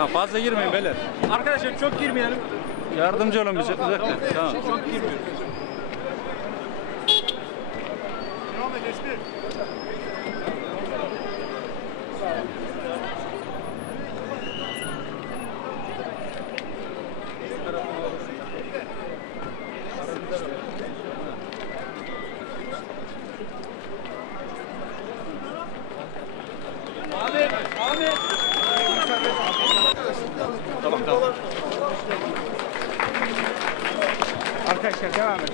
Ha, fazla girmeyin beyler. Arkadaşlar çok girmeyelim. Yardımcı olun bize. Tamam. Çok girmiyoruz. Devam et Esmi. Ahmet. Tamam. Arkadaşlar devam et.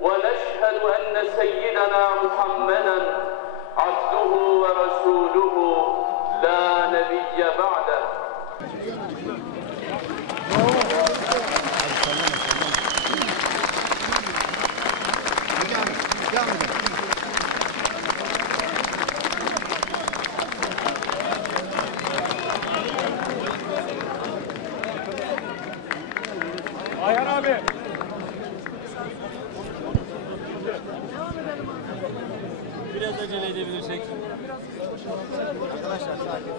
ونشهد أن سيدنا محمدا عبده ورسوله لا نبي بعده. Ayhan abi. Biraz acele edebilirsek. Arkadaşlar sakin.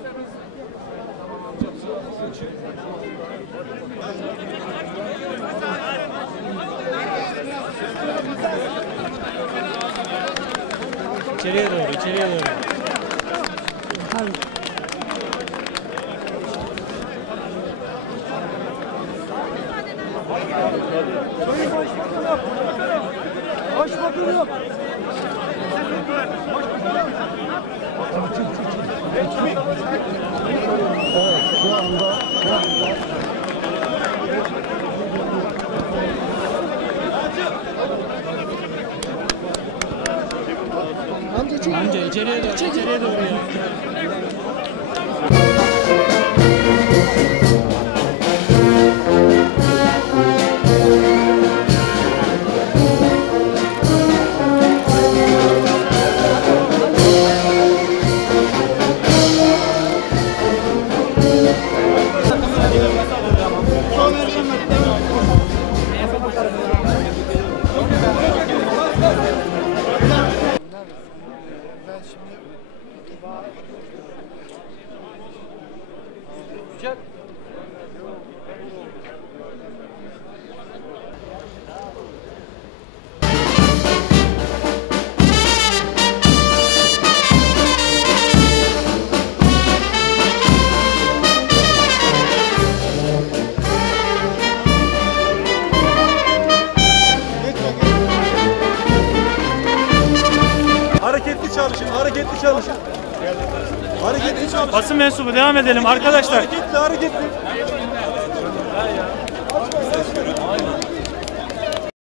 İçeriye doğru. Başbakan yok. Amca içeriye doğru ya. Hareketli çalışın. Basın mensubu devam edelim arkadaşlar. Hareketli.